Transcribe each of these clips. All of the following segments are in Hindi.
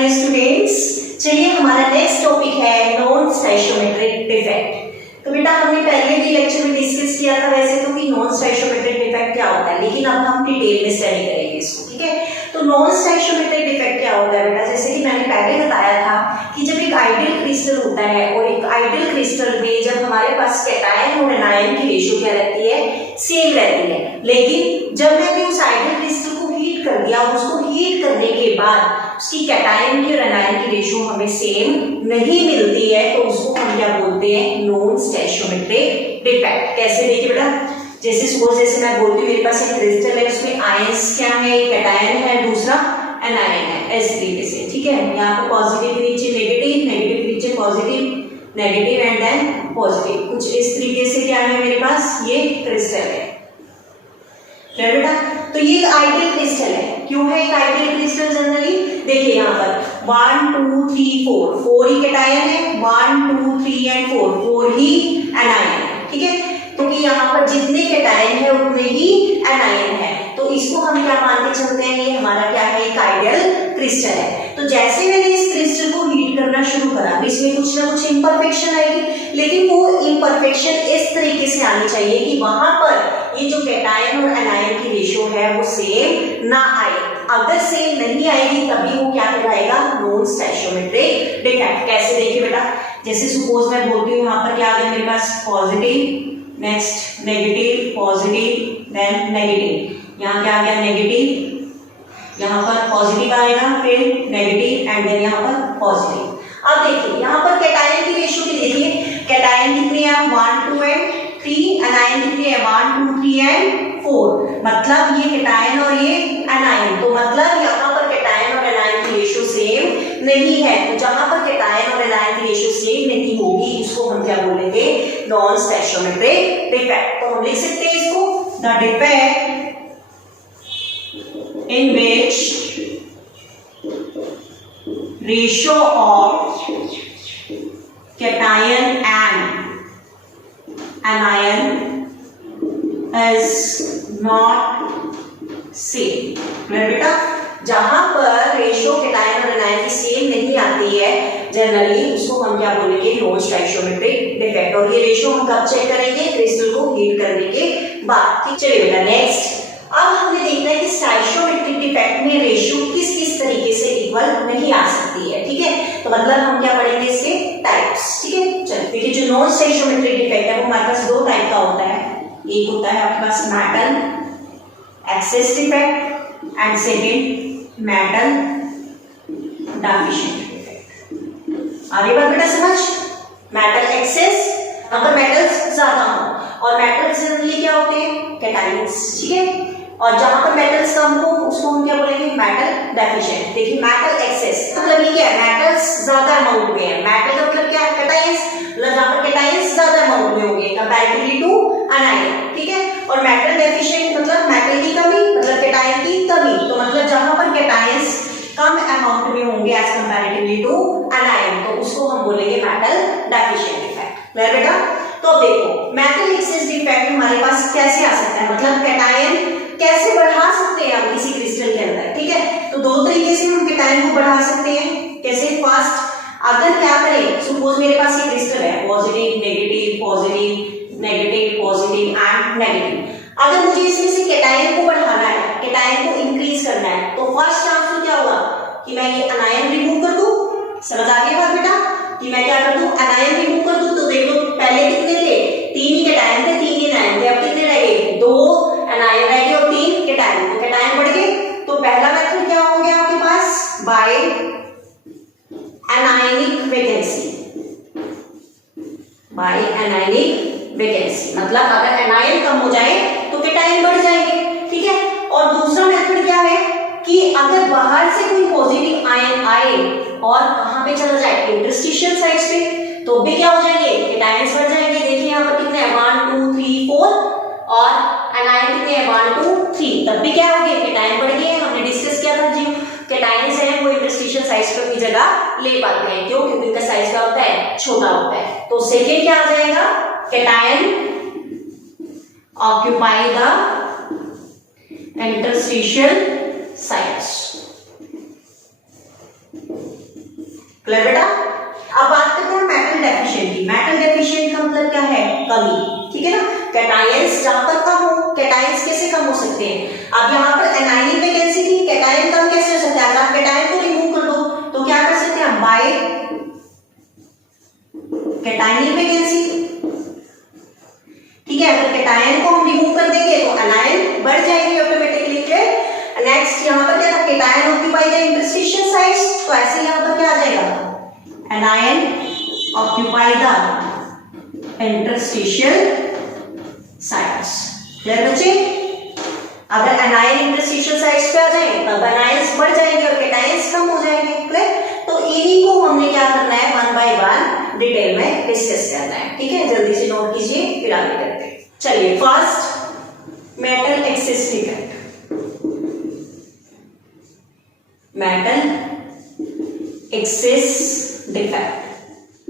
डियर स्टूडेंट्स, चलिए हमारा नेक्स्ट टॉपिक है नॉन स्टोइचियोमेट्रिक डिफेक्ट। तो बेटा हमने पहले भी लेक्चर में डिस्कस किया था वैसे तो कि नॉन स्टोइचियोमेट्रिक डिफेक्ट क्या होता है, लेकिन अब हम डिटेल में स्टडी करेंगे इसको, ठीक है। तो नॉन स्टोइचियोमेट्रिक डिफेक्ट क्या होता है बेटा, जैसे कि मैंने पहले बताया था कि जब एक आइडियल क्रिस्टल होता है और एक आइडियल क्रिस्टल में जब हमारे पास कैटायन और एनायन की रेशियो क्या रहती है, सेम रहती है। लेकिन जब मैंने उस आइडियल क्रिस्टल को हीट कर दिया और उसको हीट करने के बाद उसकी कैटायन की और एनायन की रेशियो हमें सेम नहीं मिलती है, तो उसको हम क्या बोलते हैं, नॉन स्टोइचियोमेट्रिक डिफेक्ट। कैसे देखिए बेटा, जैसे सपोज जैसे मैं बोलती हूँ मेरे पास एक क्रिस्टल है, उसमें आयंस क्या है, एक कैटायन है, दूसरा एनायन है, इस तरीके से, ठीक है। यहाँ पर पॉजिटिव के नीचे नेगेटिव, नेगेटिव के नीचे positive, negative and then positive, कुछ इस तरीके से क्या है मेरे पास, ये क्रिस्टल है बेटा। तो ये एक आइडियल क्रिस्टल है। क्यों है एक आइडियल क्रिस्टल जनरली, देखिए यहाँ पर 1 2 3 4 4 ही कैटायन है, 1 2 3 एंड 4 4 ही एनायन है, ठीक है। क्योंकि यहाँ पर जितने कैटायन है उतने ही एनायन है, तो इसको हम क्या मान के चलते हैं, ये हमारा क्या है, एक आइडियल क्रिस्टल है। तो जैसे मैंने इस क्रिस्टल को हीट करना शुरू करा, इसमें कुछ ना कुछ इम्परफेक्शन आएगी, लेकिन वो इम्परफेक्शन इस तरीके से आनी चाहिए कि वहां पर ये जो कैटायन और एनायन की रेशियो है वो सेम ना आए। अगर सेम नहीं आएगी तभी वो क्या कहलाएगा, नॉन स्टोइचियोमेट्रिक डिफेक्ट। कैसे देखिए बेटा, जैसे सपोज मैं बोलती हूँ यहाँ पर क्या आ गया मेरे पास, positive, next negative, positive then negative, यहाँ क्या आ गया नेगेटिव, यहाँ पर पॉजिटिव आएगा, फिर नेगेटिव एंड देन यहाँ पर पॉजिटिव। अब देखिए यहाँ पर कैटायन की रेशियो की देखिए, कैटायन कितनी है, 1 2 एंड 3, एनायन कितनी है, 1 2 3 एंड 4, मतलब ये कैटायन और ये एनायन, तो मतलब यहाँ पर कैटायन और एनायन की रेशियो सेम नहीं है। तो जहां पर कैटायन और एनायन की रेशियो सेम नहीं होगी इसको हम क्या बोलेंगे, नॉन स्टोइचियोमेट्रिक डिफेक्ट। तो हम लिख सकते हैं इसको, the defect in which ratio of cation and anion is not same। बेटा जहां पर रेशियो कैटायन और एनायन की सेम नहीं आती है जनरली उसको हम क्या बोलेंगे, नॉन स्टोइचियोमेट्रिक डिफेक्ट। और ये रेशियो हम कब चेक करेंगे, क्रिस्टल को हीट करने के बाद, ठीक। चलिए बेटा नेक्स्ट, अब हमें देखना है कि स्टोइचियोमेट्रिक डिफेक्ट में रेशियो किस किस तरीके से इक्वल नहीं आ सकती है, ठीक है। तो मतलब हम क्या पढ़ेंगे, इसके टाइप्स, ठीक है। चलिए देखिए, जो नॉन स्टोइचियोमेट्रिक डिफेक्ट है वो हमारे पास दो टाइप का होता है। एक होता है आपके पास metal excess defect and second metal deficient defect. आगे बात बेटा समझ, मेटल एक्सेस अगर मेटल्स ज्यादा हो, और मेटल्स जनरली क्या होते हैं, कैटायंस, ठीक है। और जहां पर मेटल्स कम हो उसको हम क्या बोलेंगे, मेटल डेफिशिएंट। देखिए मेटल एक्सेस मतलब ये क्या है, मेटल्स ज्यादा अमाउंट में है, मेटल का मतलब क्या है, कैटायंस, मतलब जहां पर कैटायंस ज्यादा अमाउंट में होंगे कंपैरेटिवली टू एनायन, ठीक है। और मेटल डेफिशिएंट मतलब मेटल की कमी, मतलब कैटायन की कमी, तो मतलब जहां पर कैटायंस कम अमाउंट में होंगे एज कंपैरेटिवली टू एनायन, तो उसको हम बोलेंगे मेटल डेफिशिएंट डिफेक्ट। क्लियर बेटा। तो अब देखो मेटल एक्सेस डिफेक्ट हमारे पास कैसे आ सकता है, मतलब कैटायन कैसे बढ़ा सकते हैं हम किसी क्रिस्टल के अंदर, ठीक है। तो दो तरीके से हम कैटायन को बढ़ा सकते हैं। कैसे, फर्स्ट अगर क्या करें, सपोज मेरे पास ये क्रिस्टल है, positive negative positive negative positive and negative. अगर मुझे इसमें से कैटायन को बढ़ाना है, कैटायन को इंक्रीज करना है, तो फर्स्ट चांस तो क्या होगा कि मैं ये एनायन रिमूव कर दूं। समझ आ गई बात बेटा, कि मैं क्या कर दूं, एनायन रिमूव कर दूं। तो देखो पहले कितने थे, 3 ही कैटायन थे, 3 ही एनायन थे, अब कितने रह गए, 2 एनायन रह गए और 3 कैटायन, तो कैटायन बढ़ गए। तो पहला मेथड क्या हो गया आपके पास, by anionic vacancy, by anionic vacancy, मतलब अगर एनायन कम हो जाए तो कैटायन बढ़ जाएंगे, ठीक है। और दूसरा मेथड क्या है कि अगर बाहर से कोई पॉजिटिव आयन आए और कहां पे चला जाए, इंटरस्टिशियल साइड्स पे, तो भी क्या हो जाएंगे, कैटायंस बढ़ जाएंगे। देखिए यहाँ पर कितने हैं, 1 2 3 4, और एनायन कितने हैं, 1 2 3, तब भी क्या हो गए, कैटायन बढ़ गए। हमने डिस्कस किया था जी, कैटायंस हैं वो इंटरस्टिशियल साइड्स पे अपनी जगह ले पाते हैं, क्यों, क्योंकि उनका साइज क्या होता है, छोटा होता है। तो सेकेंड क्या आ जाएगा, cation occupy the interstitial sites. Clear बेटा। अब बात करते हैं मेटल डेफिशिएंट की। मेटल डेफिशिएंट का मतलब क्या है? कमी, ठीक है ना। कैटायंस जहां पर कम हो, कैटायंस कैसे कम हो सकते हैं? अब यहाँ पर एनायनिक वैकेंसी थी, कैटायन कम कैसे हो सकता है? अगर आप कैटायन को रिमूव कर दो तो क्या कर सकते हैं? बाय कैटायनिक वैकेंसी, ठीक है। अगर कैटायन को हम रिमूव कर देंगे तो एनायन बढ़ जाएंगे ऑटोमेटिकली। नेक्स्ट यहाँ पर क्या था? Cation occupy the interstitial sites, तो ऐसे यहाँ पर क्या आ जाएगा? Anion occupy the interstitial sites. Clear बच्चे? अगर एनायन इंटरस्टिशियल साइट्स पे आ जाए तब एनायंस बढ़ जाएंगे और कैटायंस कम हो जाएंगे। क्लियर? तो इन्हीं को हमने क्या करना है? वन बाय वन डिटेल में डिस्कस करना है, ठीक है। जल्दी से नोट कीजिए, फिर आगे करते हैं। चलिए, first metal axis defect. Metal axis defect,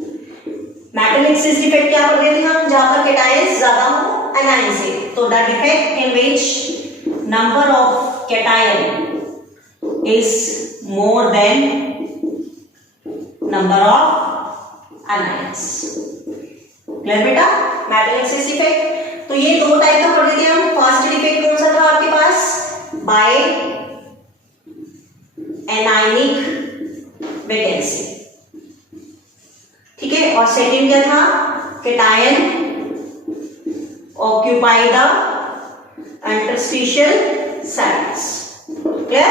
metal axis defect क्या पढ़ रहे थे हम? जहां पर कैटायंस ज्यादा हो एनायन से, तो the defect in which number of cation is more than number of anions. Clear बेटा? मेटल एक्सिस डिफेक्ट, तो ये दो टाइप का पढ़ रहे थे हम। फर्स्ट डिफेक्ट कौन सा था आपके पास? बाय एनायनिक वैकेंसी, ठीक है। और सेकंड क्या था? Cation occupy the interstitial sites. Clear?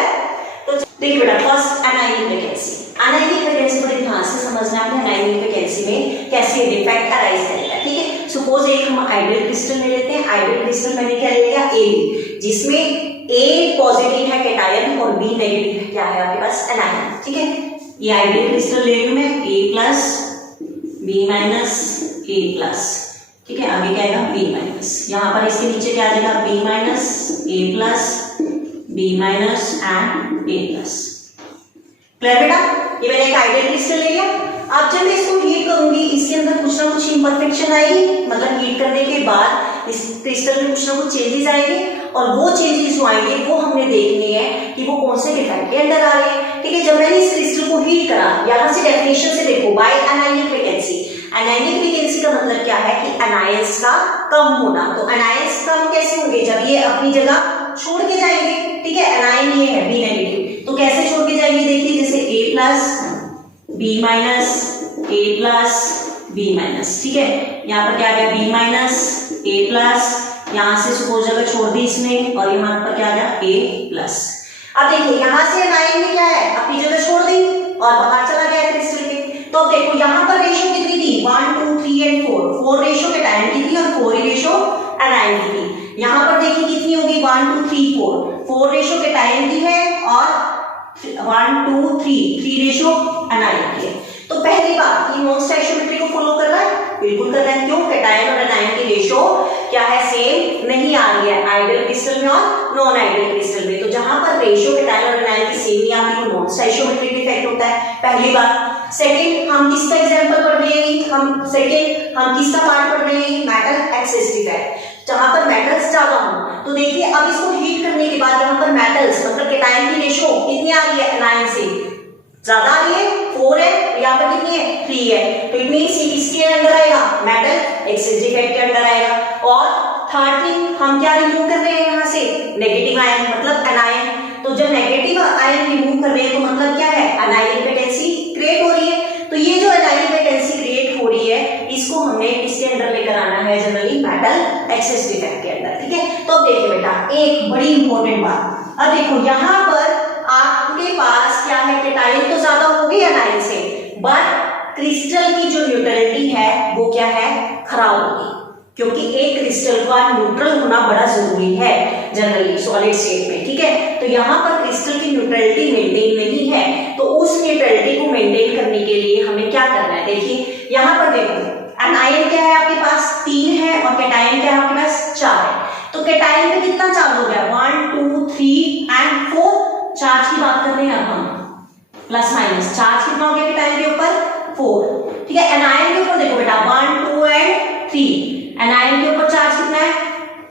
तो देखिए बेटा, first anionic vacancy. Anionic vacancy बड़े ध्यान से समझना है। एनायनिक वैकेंसी में कैसे डिफेक्ट अराइज करेगा, ठीक है। सपोज एक हम आइडियल क्रिस्टल ले लेते हैं। आइडियल क्रिस्टल मैंने क्या ले लिया? ए, जिसमें ए पॉजिटिव है कैटायन और बी नेगेटिव है क्या है आपके पास? एनायन, ठीक है। ये आइडियल क्रिस्टल ले रही हूं मैं, A plus B minus A plus, ठीक है। आगे क्या आएगा? B minus. यहां पर इसके नीचे क्या आ जाएगा? B minus A plus B minus and A plus. Clear बेटा? ये मैंने एक आइडियल क्रिस्टल ले लिया। अब जब मैं इसको हीट करूंगी, इसके अंदर कुछ ना कुछ इम्परफेक्शन आएगी, मतलब हीट करने के बाद इस क्रिस्टल में कुछ ना कुछ चेंजेस आएंगे, और वो चेंजेस जो आएंगे वो हमने देखने हैं कि वो कौन से डिफेक्ट के अंदर आ रहे हैं, ठीक है। जब मैंने इस क्रिस्टल को हीट करा, यहां से डेफिनेशन से देखो, by anionic vacancy. Anionic vacancy का मतलब क्या है? कि एनायंस का कम होना। तो एनायंस कम कैसे होंगे? जब ये अपनी जगह छोड़ के जाएंगे, ठीक है। एनायन ये है बी नेगेटिव, तो कैसे छोड़ के जाएंगे? देखिए, जैसे ए plus B minus A plus B minus, ठीक है। यहाँ पर क्या आ गया? बी माइनस ए प्लस, यहां से सपोज अगर छोड़ दी इसने, और यहाँ पर क्या आ गया? ए प्लस। अब देखिए, यहां से एनायन ने क्या है? अपनी जगह छोड़ दी और बाहर चला गया क्रिस्टल के। तो अब देखो, यहाँ पर रेशियो कितनी थी? 1 2 3 एंड 4। 4 रेशियो कैटायन की थी और 4 ही रेशियो एनायन की थी। यहाँ पर देखिए कितनी होगी? 1 2 3 4। 4 रेशियो कैटायन की है और 1 2 3 रेशियो एनायन की है। तो पहली बात, ये नॉन स्टोइकियोमेट्री को फॉलो कर रहा है? बिल्कुल कर रहा है। क्यों? कैटायन और एनायन की रेशियो क्या है? सेम नहीं आ रही है आइडियल क्रिस्टल में और नॉन आइडियल क्रिस्टल में। तो जहां पर रेशियो कैटायन और एनायन की सेम नहीं आती, वो नॉन स्टोइकियोमेट्रिक डिफेक्ट होता है, पहली बात। सेकंड, हम किसका एग्जांपल पढ़ रहे हैं? हम किसका पार्ट पढ़ रहे हैं? मेटल एक्सिस डिफेक्ट, जहां पर मेटल्स ज्यादा हो। तो देखिए, अब इसको हीट करने के बाद यहाँ पर मेटल्स मतलब कैटायन की रेशियो कितनी आ रही है? एनायन से ज्यादा आ रही है, 4 है, यहाँ पर कितनी है? 3 है। तो इट मींस ये किसके अंदर आएगा? मेटल एक्सिस डिफेक्ट के अंदर आएगा। और थर्ड थिंग, हम क्या रिमूव कर रहे हैं यहाँ से? नेगेटिव आयन, मतलब एनायन। तो जब नेगेटिव आयन रिमूव कर रहे हैं तो मतलब क्या है? एनायनिक वैकेंसी क्रिएट हो रही है। तो ये जो एनायनिक वैकेंसी क्रिएट हो रही है, इसको हमने इसके अंदर लेकर आना है जनरली मेटल एक्सिस डिफेक्ट के अंदर, ठीक है। तो अब देखिए बेटा, एक बड़ी इंपॉर्टेंट बात, अब देखो यहाँ पर आपके पास क्या है? कैटायन तो ज्यादा होगी एनायन से, बट क्रिस्टल की जो न्यूट्रलिटी है वो क्या है? खराब होगी, क्योंकि एक क्रिस्टल का न्यूट्रल होना बड़ा जरूरी है जनरली सॉलिड स्टेट में, ठीक है। तो यहाँ पर क्रिस्टल की न्यूट्रलिटी मेंटेन नहीं है, तो उस न्यूट्रलिटी को मेंटेन करने के लिए हमें क्या करना है? देखिए यहाँ पर देखो, एनायन क्या है आपके पास? 3 है, और कैटायन क्या है आपके पास? 4 है। तो कैटायन पे कितना चार्ज हो गया? 1 2 3 एंड 4। चार्ज की बात कर रहे हैं अब हम, प्लस माइनस चार्ज कितना हो गया कैटायन के ऊपर? 4, ठीक है। एनायन के ऊपर देखो बेटा, 1 2 एंड 3। एनायन के ऊपर चार्ज कितना है?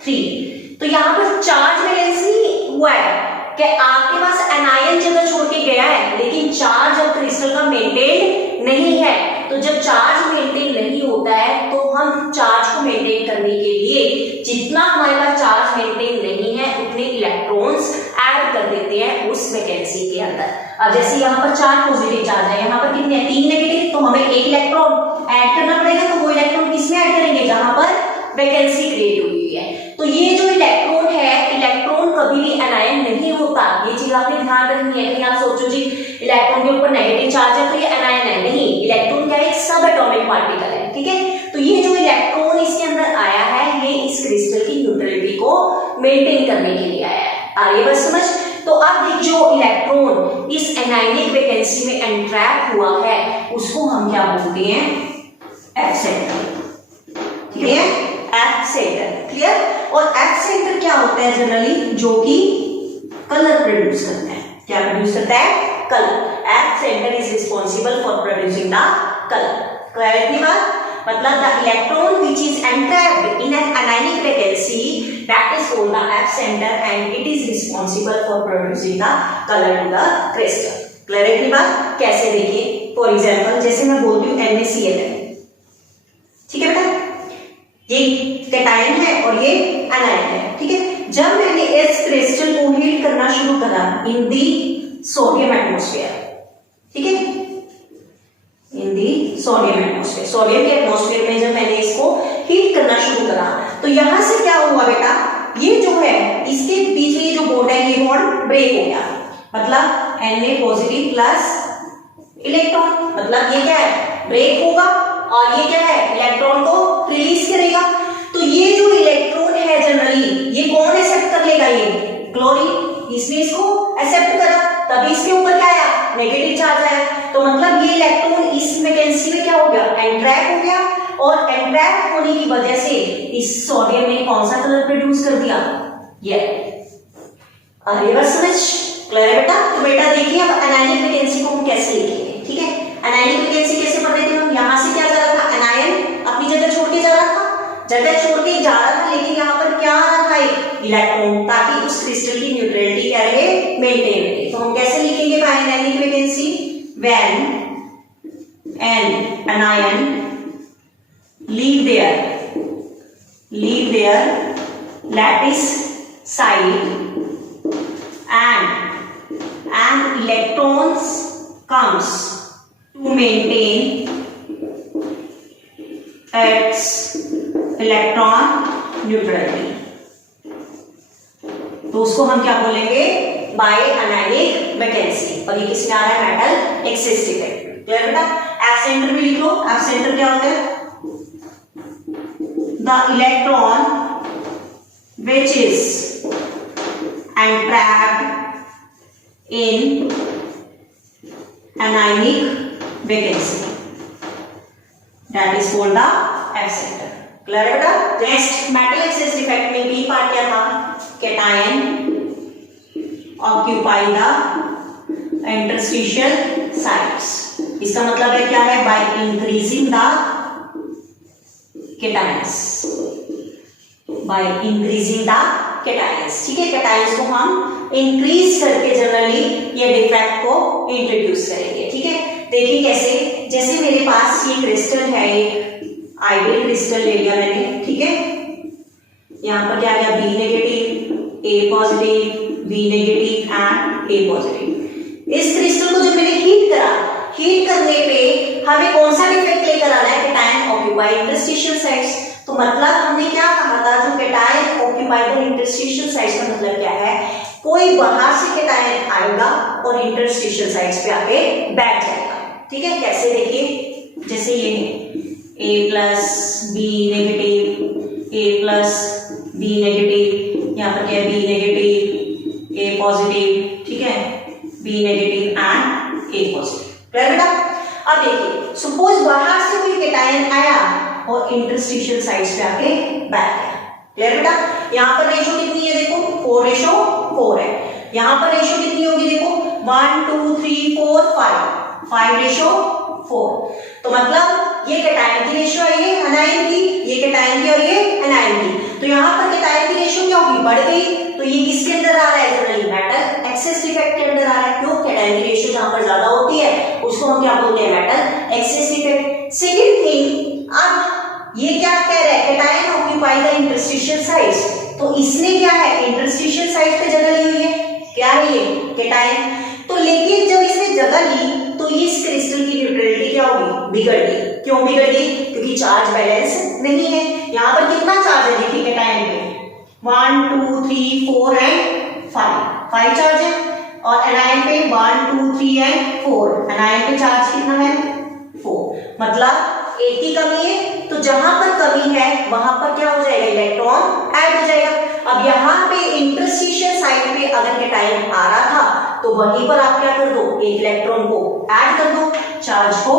3। तो यहाँ पर चार्ज बैलेंस नहीं हुआ है कि आपके पास एनायन जगह छोड़ के गया है, लेकिन चार्ज अब क्रिस्टल का मेंटेन पर 4 पॉजिटिव चार्ज है, यहाँ पर कितने हैं 3 नेगेटिव, तो हमें एक इलेक्ट्रॉन ऐड करना पड़ेगा। तो वो इलेक्ट्रॉन किसमें ऐड करेंगे जहां पर वैकेंसी क्रिएट हुई है। तो ये जो इलेक्ट्रॉन है, इलेक्ट्रॉन कभी भी एनायन नहीं होता, ये चीज आपने ध्यान रखनी है। कहीं आप सोचो जी इलेक्ट्रॉन के ऊपर नेगेटिव चार्ज है तो ये एनायन है, नहीं, इलेक्ट्रॉन क्या है, एक सब एटॉमिक पार्टिकल है, ठीक है। तो ये जो इलेक्ट्रॉन इसके अंदर आया है, ये इस क्रिस्टल की न्यूट्रलिटी को मेंटेन करने के लिए आया है। आ रही है बस समझ। तो अब जो इलेक्ट्रॉन इस एनायनिक वैकेंसी में एंट्रैप हुआ है उसको हम क्या बोलते हैं, एफ सेंटर, ठीक है, एफ सेंटर, क्लियर। और एफ सेंटर क्या होता है जनरली, जो कि कलर प्रोड्यूस करता है। क्या प्रोड्यूस करता है, colour. F centre is responsible for producing the colour. Clear है इतनी बात। मतलब the electron which is entrapped in an anionic vacancy that is called the F center and it is responsible for producing the color to the crystal. Clear है इतनी बात। कैसे देखिए, फॉर एग्जांपल जैसे मैं बोलती हूँ NaCl है, ठीक है बेटा, ये कैटायन है और ये एनायन है, ठीक है। जब मैंने इस क्रिस्टल को हीट करना शुरू करा इन दी सोडियम एटमॉस्फेयर, ठीक है, इन दी सोडियम एटमॉस्फेयर, सोडियम के एटमॉस्फेयर में जब मैंने इसको हीट करना शुरू करा तो यहां से क्या हुआ बेटा, ये जो है इसके बीच में ये जो बॉन्ड है ये बॉन्ड ब्रेक हो गया। मतलब Na पॉजिटिव प्लस इलेक्ट्रॉन, मतलब ये क्या है, ब्रेक होगा और ये क्या है, इलेक्ट्रॉन को रिलीज करेगा। तो ये जो इलेक्ट्रॉन है जनरली ये कौन एक्सेप्ट कर लेगा, ये क्लोरीन, इसने इसको एक्सेप्ट करा, तभी इसके ऊपर क्या आया, नेगेटिव चार्ज आया। तो मतलब ये इलेक्ट्रॉन इस वैकेंसी में क्या हो गया, एंट्रैप हो गया, और एंट्रैप होने की वजह से इस सोडियम ने कौन सा कलर प्रोड्यूस कर दिया, ये। अरे बस समझ क्लियर है बेटा। तो बेटा देखिए अब एनायनिक वैकेंसी को हम कैसे लिखेंगे, ठीक है। एनायनिक वैकेंसी कैसे पढ़ रहे थे हम, यहां से क्या जा रहा था, एनायन अपनी जगह छोड़ के जा रहा था, जगह छोड़ के जा रहा था, लेकिन यहाँ पर क्या रखा है, इलेक्ट्रॉन, ताकि उस क्रिस्टल की न्यूट्रलिटी क्या रहे, मेंटेन रहे। तो हम कैसे लिखेंगे anionic vacancy, when an anion leave their lattice site and electrons comes to maintain its electron neutrality, तो उसको हम क्या बोलेंगे, बाय एनायनिक वैकेंसी। और ये किसमें आ रहा है, मेटल एक्सिस डिफेक्ट। क्लियर बेटा। एफ सेंटर भी लिख लो। एफ सेंटर क्या होता है, the electron which is entrapped in anionic vacancy, that is called the F center. Clear है बेटा। नेक्स्ट मेटल एक्सिस डिफेक्ट में बी पार्ट क्या था, cation occupy the interstitial sites. इसका मतलब है क्या है, by increasing the cations, by increasing the cations, ठीक है। कैटायंस को हम इंक्रीज करके जनरली ये डिफेक्ट को इंट्रोड्यूस करेंगे, ठीक है। देखिए कैसे, जैसे मेरे पास ये क्रिस्टल है, एक आइडियल क्रिस्टल ले लिया मैंने, ठीक है। यहाँ पर क्या आ गया, B negative, A positive, B negative and A positive. इस क्रिस्टल को जब मैंने हीट करा, हीट करने पे हमें कौन सा डिफेक्ट लेकर आना है, कैटायन ऑक्यूपाई इंटरस्टिशियल साइट्स। तो मतलब हमने क्या कहा था, जो cation occupy the interstitial sites का मतलब क्या है, कोई बाहर से कैटायन आएगा और इंटरस्टिशियल साइट्स पे आके बैठ जाएगा, ठीक है। कैसे देखिए, जैसे ये है A plus B negative, A plus B negative, यहाँ पर क्या है, बी नेगेटिव, ए पॉजिटिव, ठीक है, B negative and A positive. Clear बेटा। अब देखिए, सपोज बाहर से कोई कैटायन आया और इंटरस्टिशियल साइट्स पे आके बैठ गया। क्लियर बेटा। यहाँ पर रेशो कितनी है, देखो 4:4 है। यहाँ पर रेशो कितनी होगी, देखो 1 2 3 4 5:4। तो मतलब ये कैटायन की रेशो है, ये एनायन की, ये कैटायन की और ये एनायन की। तो यहाँ पर कैटायन की रेशो क्या होगी, बढ़ गई। तो ये किसके अंदर आ रहा है, जनरली मेटल एक्सिस डिफेक्ट के अंदर आ रहा है। क्यों, कैटायन की रेशो जहां पर ज्यादा होती है उसको हम क्या बोलते हैं, metal axis defect. Second thing, अब ये क्या कह रहा है, cation occupy the interstitial sites. तो इसने क्या है, इंटरस्टिशियल साइट पे जगह ली हुई है, क्या है ये कैटायन। तो लेकिन जब इसने जगह ली बिगड़ गई। क्यों बिगड़ गई? क्योंकि चार्ज बैलेंस नहीं है। यहाँ पर कितना चार्ज है देखिए कैटायन पे, 1 2 3 4 एंड 5 चार्ज है, और एनायन पे 1 2 3 एंड 4, एनायन पे चार्ज कितना है 4, मतलब 8 की कमी है। तो जहां पर कमी है वहां पर क्या हो जाएगा, इलेक्ट्रॉन ऐड हो जाएगा। अब यहाँ पे इंटरस्टिशियल साइड पे अगर कैटायन आ रहा था तो वहीं पर आप क्या कर दो, एक इलेक्ट्रॉन को ऐड कर दो चार्ज को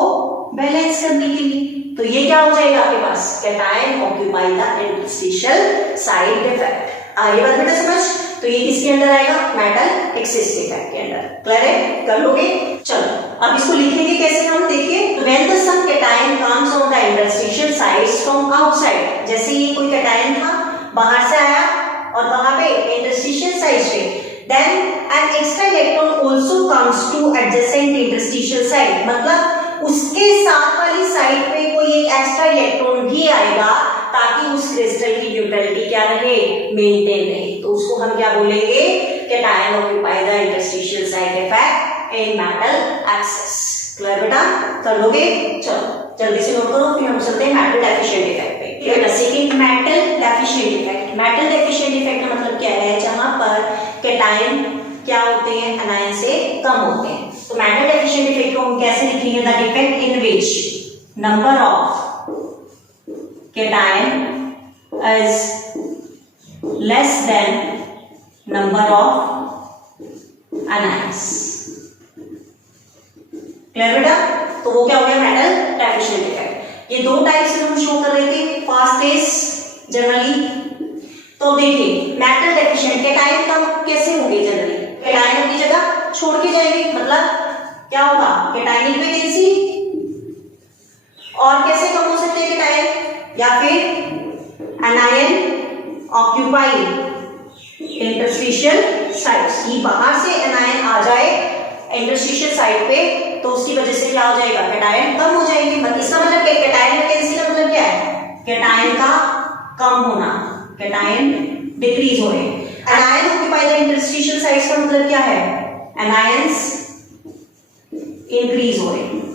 बैलेंस करने के लिए। तो ये क्या हो जाएगा आपके पास, cation occupy the interstitial site defect. आगे बात बेटा समझ। तो ये किसके अंदर आएगा, मेटल एक्सिस डिफेक्ट के अंदर। क्लियर है, कर लोगे? चलो अब इसको लिखेंगे कैसे हम, देखिए। When the some cation comes on the interstitial sides from outside, जैसे ये कोई कैटायन था बाहर से आया और वहां पे इंटरस्टिशियल साइड पे, then an extra electron also comes to adjacent interstitial side, मतलब उसके साथ वाली साइड पे कोई एक एक्स्ट्रा इलेक्ट्रॉन भी आएगा ताकि उस क्रिस्टल की न्यूट्रलिटी क्या रहे, मेंटेन रहे। तो उसको हम क्या बोलेंगे, cation occupy the interstitial site defect in metal axis. Clear बेटा, कर लोगे? चलो जल्दी से नोट करो, फिर हम चलते हैं मेटल डेफिशिएंट डिफेक्ट पे। क्लियर है? Second metal deficient defect. Metal deficient defect का मतलब क्या है, जहां पर कैटायन क्या होते हैं, एनायन से कम होते हैं। तो मेटल डेफिशिएंट डिफेक्ट को हम कैसे लिखेंगे, the defect in which number of cation is less than number of anions। Clear बेटा? तो वो क्या हो गया, मेटल डेफिशिएंट डिफेक्ट। ये दो टाइप से हम शो कर रहे थे, फास्टेस्ट जनरली। तो देखिए मेटल डेफिशिएंट कैटायन कम कैसे होंगे, जनरली कैटायन अपनी जगह छोड़ के जाएंगे, मतलब क्या होगा, कैटायनिक वैकेंसी। और कैसे कम हो सकते हैं कैटायन, या फिर एनायन ऑक्यूपाई इंटरस्टिशियल साइड्स, ये बाहर से एनायन आ जाए इंटरस्टिशियल साइड पे तो उसकी वजह से क्या हो जाएगा, कैटायन कम हो जाएंगे। इसका मतलब कैटायन वैकेंसी का मतलब क्या है, कैटायन का कम होना, कैटायन डिक्रीज हो रहे हैं। Anion occupy the interstitial sides का मतलब क्या है, एनायंस इंक्रीज हो रहे हैं।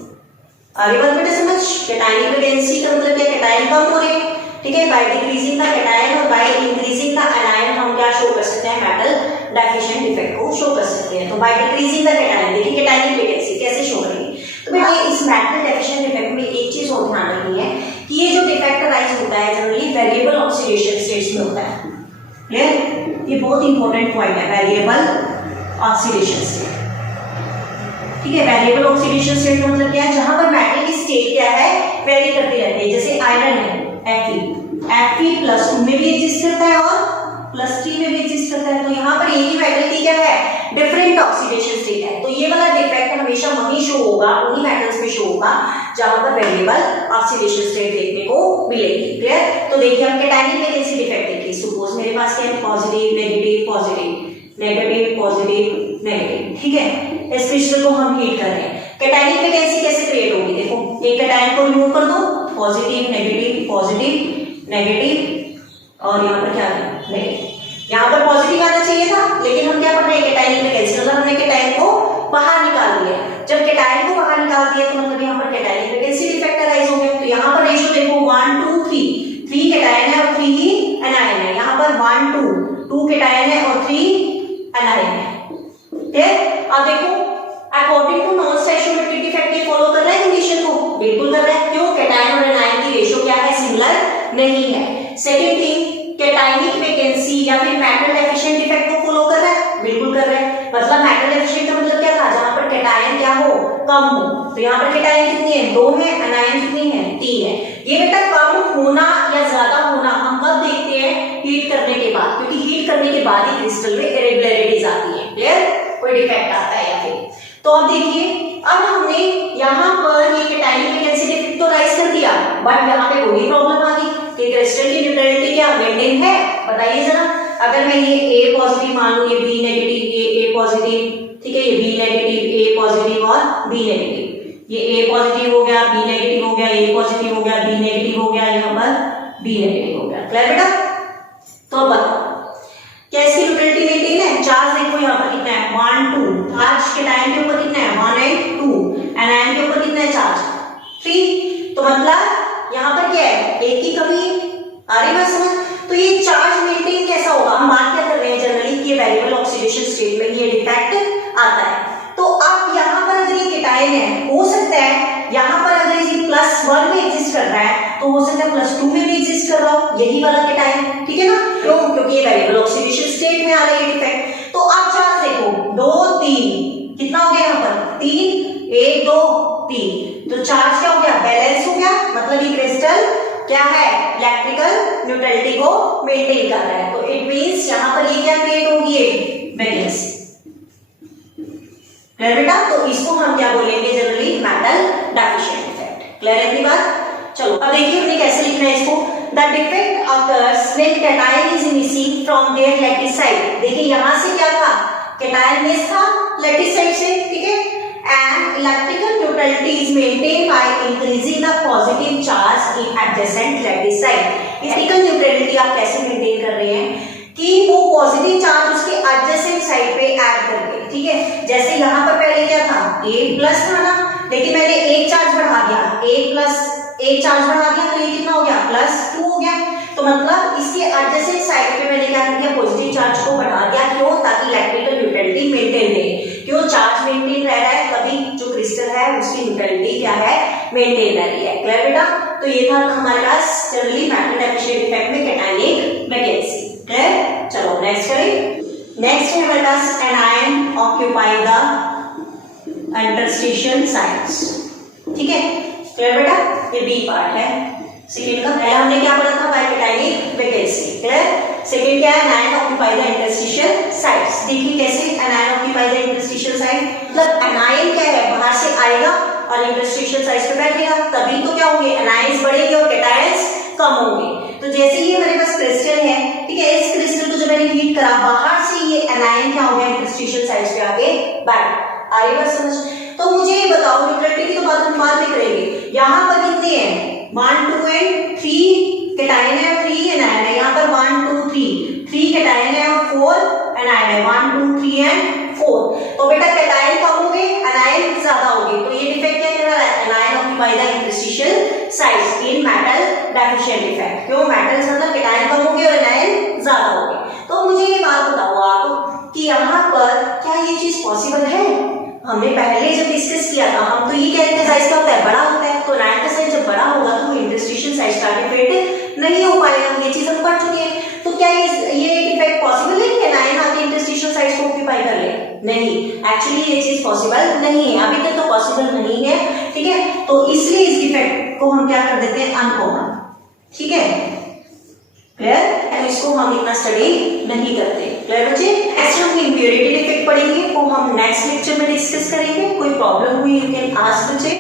आगे बात बेटा समझ। कैटायनिक वैकेंसी का मतलब क्या, कैटायन कम हो रहे हैं, ठीक है। बाय डिक्रीजिंग द कैटायन और बाय इंक्रीजिंग द एनायन हम क्या शो कर सकते हैं, मेटल डेफिशिएंट डिफेक्ट को शो कर सकते हैं। तो बाय डिक्रीजिंग द कैटायन, देखिए कैटायनिक वैकेंसी कैसे शो करेंगे। तो बेटा इस मेटल डेफिशिएंट डिफेक्ट में एक चीज और ध्यान रखनी है कि ये जो डिफेक्ट अराइज होता है जनरली वेरिएबल ऑक्सीडेशन स्टेट्स में होता है। क्लियर? ये बहुत इंपॉर्टेंट पॉइंट है, वेरिएबल ऑक्सीडेशन स्टेट। ठीक है, वेरिएबल ऑक्सीडेशन स्टेट का मतलब क्या है, जहां पर मेटल की स्टेट क्या है, वेरी करती रहती है। जैसे आयरन है Fe +2 में भी एग्जिस्ट करता है और +3 में भी एग्जिस्ट करता है। तो यहाँ पर एक ही मेटल की क्या है, डिफरेंट ऑक्सीडेशन स्टेट है। तो ये वाला डिफेक्ट हमेशा वहीं शो होगा, उन्हीं मेटल्स में शो होगा जहां पर वेरिएबल ऑक्सीडेशन स्टेट देखने को मिलेगी। क्लियर? तो देखिए हम कैटायनिक वैकेंसी डिफेक्ट देखिए। सपोज मेरे पास क्या है, positive negative positive negative positive negative, ठीक है। इस क्रिस्टल को हम हीट कर रहे हैं, कैटायनिक वैकेंसी कैसे क्रिएट होगी, देखो एक कैटायन को रिमूव कर दो, पॉजिटिव नेगेटिव नेगेटिव और यहाँ पर क्या है, नेगेटिव। यहाँ पर पॉजिटिव आना चाहिए था, लेकिन हम क्या पढ़ रहे हैं, कैटायनिक वैकेंसी, मतलब हमने कैटायन को बाहर निकाल दिया। जब कैटायन को बाहर निकाल दिया तो मतलब यहाँ पर कैटायनिक वैकेंसी डिफेक्ट अराइज हो गया। तो यहाँ पर रेशियो देखो 1 2 3 कैटायन है और 3 ही एनायन है। यहाँ पर 1 2 कैटायन है और 3 एनायन है। ठीक, अब देखो अकॉर्डिंग टू नॉन स्टोइचियोमेट्रिक डिफेक्ट ये फॉलो कर रहा है कंडीशन को, बिल्कुल कर रहा है। क्यों, कैटायन और एनायन की रेशियो क्या है, सिमिलर नहीं है। सेकंड थिंग, कैटायनिक वैकेंसी या फिर मेटल डेफिशिएंट डिफेक्ट को फॉलो कर रहा है, बिल्कुल कर रहा है। मतलब मेटल डेफिशिएंट का मतलब क्या था, जहां पर कैटायन क्या हो, कम हो। तो यहाँ पर कैटायन कितनी है, 2 है, एनायन कितनी है, 3 है। ये बेटा कम होना या ज्यादा होना हम कब देखते हैं, हीट करने के बाद, क्योंकि हीट करने के बाद ही क्रिस्टल में इरेगुलरिटीज आती है। क्लियर, कोई डिफेक्ट आता है या फिर। तो अब देखिए, अब हमने यहाँ पर ये कैटायनिक वैकेंसी डिफेक्ट तो राइज कर दिया, बट यहाँ पे वही प्रॉब्लम आ गई कि क्रिस्टल की न्यूट्रलिटी क्या मेंटेन है, बताइए जरा। अगर मैं ये A पॉजिटिव मान लूं, ये B नेगेटिव, ये A पॉजिटिव, ठीक है, ये B नेगेटिव, A पॉजिटिव और B नेगेटिव, ये A पॉजिटिव हो गया, B नेगेटिव हो गया, A पॉजिटिव हो गया, B नेगेटिव हो गया, यहाँ पर B नेगेटिव हो गया। क्लियर बेटा? तो अब बताओ क्या इसकी न्यूट्रलिटी मेंटेन है? चार्ज देखो यहाँ पर कितना है, 1 2, चार्ज कैटायन के ऊपर कितना है, 1 and 2, एनायन के ऊपर कितना है चार्ज, 3। तो हो सकता है +2 में भी एग्जिस्ट कर रहा हो यही वाला केटायन, ठीक है ना, क्यों, क्योंकि ये वेरिएबल ऑक्सीडेशन स्टेट में आ रहा है ये डिफेक्ट। तो आप चार्ज देखो 2 3 कितना हो गया यहाँ पर 3 1 2 3, तो चार्ज क्या हो गया, बैलेंस हो गया, मतलब ये क्रिस्टल क्या है, इलेक्ट्रिकल न्यूट्रलिटी को मेंटेन कर रहा है। तो इट मींस यहाँ पर ये क्या क्रिएट होगी, वैकेंसी। क्लियर बेटा, तो इसको हम क्या बोलेंगे generally, metal deficient defect. Clear है अपनी बात। चलो अब देखिए हमने कैसे लिखना है इसको, the defect occurs when cation is missing from their lattice side. देखिए यहां से क्या था, कैटायन मिस था लैटिस साइड से, ठीक है, and electrical neutrality is maintained by increasing the positive charge in adjacent lattice side। electrical neutrality आप कैसे मेंटेन कर रहे हैं कि वो पॉजिटिव चार्ज उसके एडजेसेंट साइड पे ऐड करके, ठीक है, जैसे यहाँ पर पहले क्या था A+ था ना, लेकिन मैंने एक चार्ज बढ़ा दिया, एक चार्ज बढ़ा दिया तो ये कितना हो गया, +2 हो गया। तो मतलब इसके एडजेसेंट साइड पे मैंने क्या कर दिया, पॉजिटिव चार्ज को बढ़ा दिया, क्यों, ताकि इलेक्ट्रिकल न्यूट्रलिटी मेंटेन रहे। क्यों, चार्ज मेंटेन रह रहा है तभी जो क्रिस्टल है उसकी न्यूट्रलिटी क्या है, मेंटेन रह रही है। क्लियर बेटा, तो ये था हमारे पास जनरली मेटल डेफिशिएंट डिफेक्ट में कैटायनिक वैकेंसी। क्लियर, चलो नेक्स्ट करें। नेक्स्ट है हमारे पास anion occupy the interstitial sites, ठीक है। क्लियर बेटा, ये बी पार्ट है सेकंड का। पहला हमने क्या पढ़ा था, बायकैटायनिक वैकेंसी। क्लियर, सेकंड क्या है, anion occupy the interstitial sites. देखिए कैसे anion occupy the interstitial site, मतलब एनायन क्या है, बाहर से आएगा और इंटरस्टिशियल साइट्स पे बैठेगा, तभी तो क्या होंगे, एनायंस बढ़ेंगे और कैटायंस कम होंगे। तो जैसे ये मेरे पास क्रिस्टल है, ठीक है, इस क्रिस्टल को जब मैंने हीट करा, बाहर से ये एनायन क्या हो गया, इंटरस्टिशियल साइट्स पे आके बैठ आ रही बात समझ। तो मुझे ये बताओ, न्यूट्रलिटी की तो बात हम बाद में करेंगे, यहाँ पर कितने हैं, 1 2 एंड 3 कैटायन है और 3 एनायन है। यहाँ पर 1 2 3 कैटायन है और 4 एनायन है, 1 2 3 एंड 4। तो बेटा कैटायन कम हो गए, एनायन ज्यादा हो गए, तो ये डिफेक्ट क्या कह रहा है, anion occupy the interstitial sites in metal deficient defect. क्यों, मेटल्स मतलब कैटायन कम हो गए और एनायन ज्यादा हो गए। तो मुझे ये बात बताओ आप कि यहाँ पर क्या ये चीज पॉसिबल है, हमने पहले जब डिस्कस किया था हम तो ये कह रहे थे साइज क्या होता है, बड़ा होता है, तो एनायन का साइज जब बड़ा होगा तो इंटरस्टिशियल साइज का डिफेक्ट नहीं हो पाएगा, ये चीज हम पढ़ चुके हैं। तो क्या ये डिफेक्ट पॉसिबल है कि एनायन आके इंटरस्टिशियल साइज को ऑक्यूपाई कर ले, नहीं, एक्चुअली ये चीज पॉसिबल नहीं है, अभी तक तो पॉसिबल नहीं है, ठीक है। तो इसलिए इस डिफेक्ट को हम क्या कर देते हैं, अनकॉमन, ठीक है। क्लियर, तो इसको हम इतना स्टडी नहीं करते। क्लियर बच्चे, नेक्स्ट हम इंप्योरिटी डिफेक्ट पढ़ेंगे, वो हम नेक्स्ट लेक्चर में डिस्कस करेंगे। कोई प्रॉब्लम हुई यू कैन आस्क बच्चे।